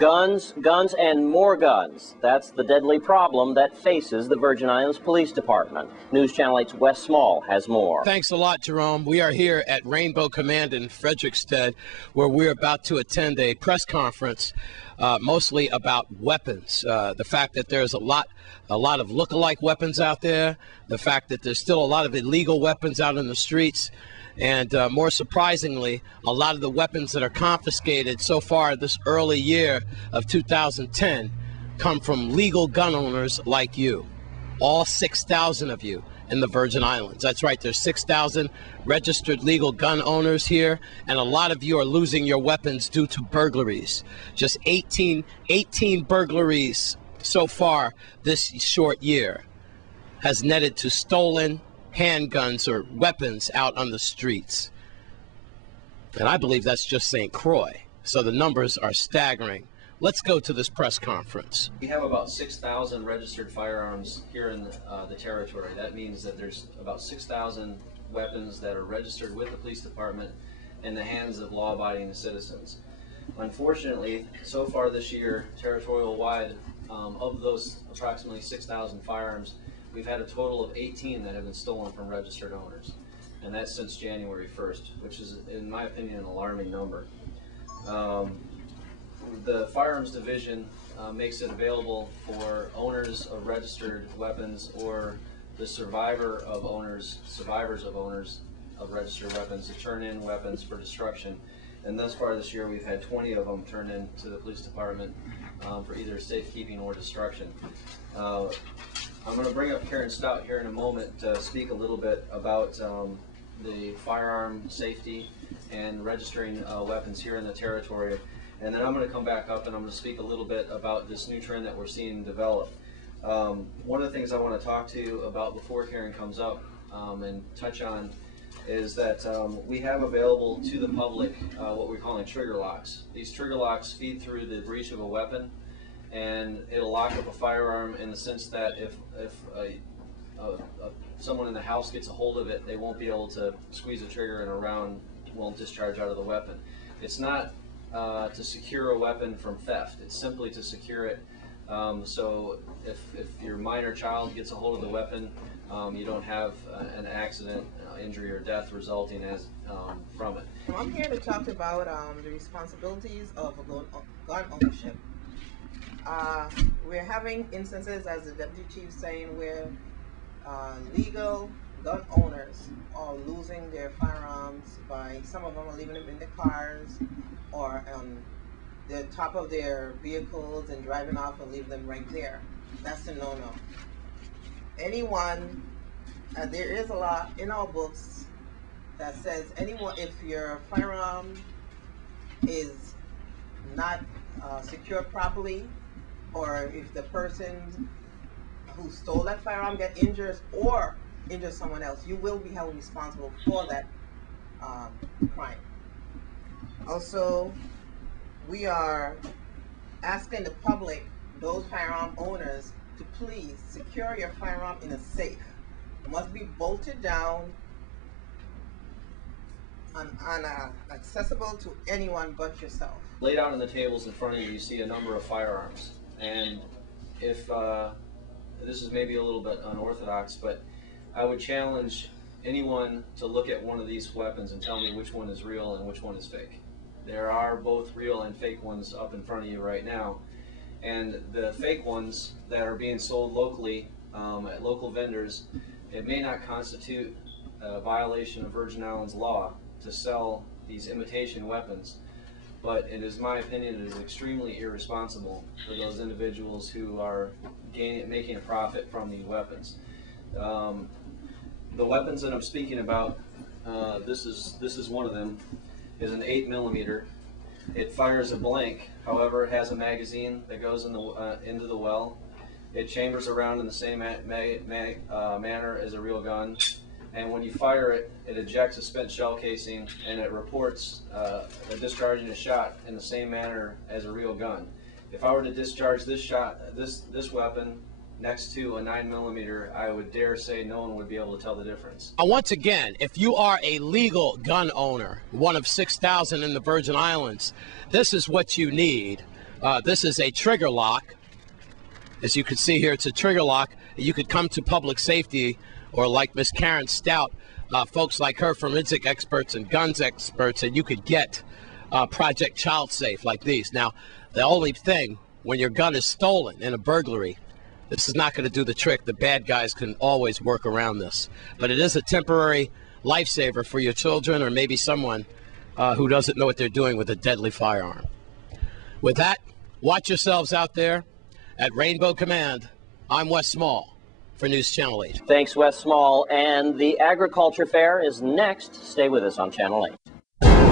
Guns, guns, and more guns. That's the deadly problem that faces the Virgin Islands Police Department. News Channel 8's Wes Small has more. Thanks a lot, Jerome. We are here at Rainbow Command in Frederiksted, where we're about to attend a press conference mostly about weapons. The fact that there's a lot of look-alike weapons out there, the fact that there's still a lot of illegal weapons out in the streets, and more surprisingly, a lot of the weapons that are confiscated so far this early year of 2010 come from legal gun owners like you. All 6,000 of you in the Virgin Islands. That's right, there's 6,000 registered legal gun owners here, and a lot of you are losing your weapons due to burglaries. Just 18 burglaries so far this short year has netted to stolen handguns or weapons out on the streets. And I believe that's just St. Croix. So the numbers are staggering. Let's go to this press conference. We have about 6,000 registered firearms here in the territory. That means that there's about 6,000 weapons that are registered with the police department in the hands of law-abiding citizens. Unfortunately, so far this year, territorial-wide, of those approximately 6,000 firearms, we've had a total of 18 that have been stolen from registered owners, and that's since January 1st, which is, in my opinion, an alarming number. The Firearms Division makes it available for owners of registered weapons or the survivors of owners of registered weapons to turn in weapons for destruction. And thus far this year, we've had 20 of them turned in to the police department for either safekeeping or destruction. I'm going to bring up Karen Stout here in a moment to speak a little bit about the firearm safety and registering weapons here in the territory. And then I'm going to come back up and I'm going to speak a little bit about this new trend that we're seeing develop. One of the things I want to talk to you about before Karen comes up and touch on is that we have available to the public what we're calling trigger locks. These trigger locks feed through the breech of a weapon, and it'll lock up a firearm in the sense that if someone in the house gets a hold of it, they won't be able to squeeze the trigger and a round won't discharge out of the weapon. It's not to secure a weapon from theft. It's simply to secure it so if your minor child gets a hold of the weapon, you don't have an accident, injury, or death resulting from it. I'm here to talk about the responsibilities of gun ownership. We're having instances, as the Deputy Chief saying, where legal gun owners are losing their firearms by, some of them are leaving them in the cars or the top of their vehicles and driving off and leaving them right there. That's a no-no. Anyone, there is a law in our books that says anyone, if your firearm is not secured properly, or if the person who stole that firearm get injured or injures someone else, you will be held responsible for that crime. Also, we are asking the public, those firearm owners, to please secure your firearm in a safe. It must be bolted down and accessible to anyone but yourself. Laid out on the tables in front of you, you see a number of firearms. And if this is maybe a little bit unorthodox, but I would challenge anyone to look at one of these weapons and tell me which one is real and which one is fake. There are both real and fake ones up in front of you right now. And the fake ones that are being sold locally at local vendors, it may not constitute a violation of Virgin Islands law to sell these imitation weapons, but it is my opinion it is extremely irresponsible for those individuals who are making a profit from these weapons. The weapons that I'm speaking about, this is one of them, is an 8mm. It fires a blank. However, it has a magazine that goes in into the well. It chambers around in the same manner as a real gun. And when you fire it, it ejects a spent shell casing, and it reports discharging a shot in the same manner as a real gun. If I were to discharge this weapon next to a 9mm, I would dare say no one would be able to tell the difference. Once again, if you are a legal gun owner, one of 6,000 in the Virgin Islands, this is what you need. This is a trigger lock. As you can see here, it's a trigger lock. You could come to public safety, or like Miss Karen Stout, folks like her, forensic experts and guns experts, and you could get Project Child Safe like these. Now, the only thing, when your gun is stolen in a burglary, this is not going to do the trick. The bad guys can always work around this. But it is a temporary lifesaver for your children, or maybe someone who doesn't know what they're doing with a deadly firearm. With that, watch yourselves out there. At Rainbow Command, I'm Wes Small for News Channel 8. Thanks, Wes Small. And the Agriculture Fair is next. Stay with us on Channel 8.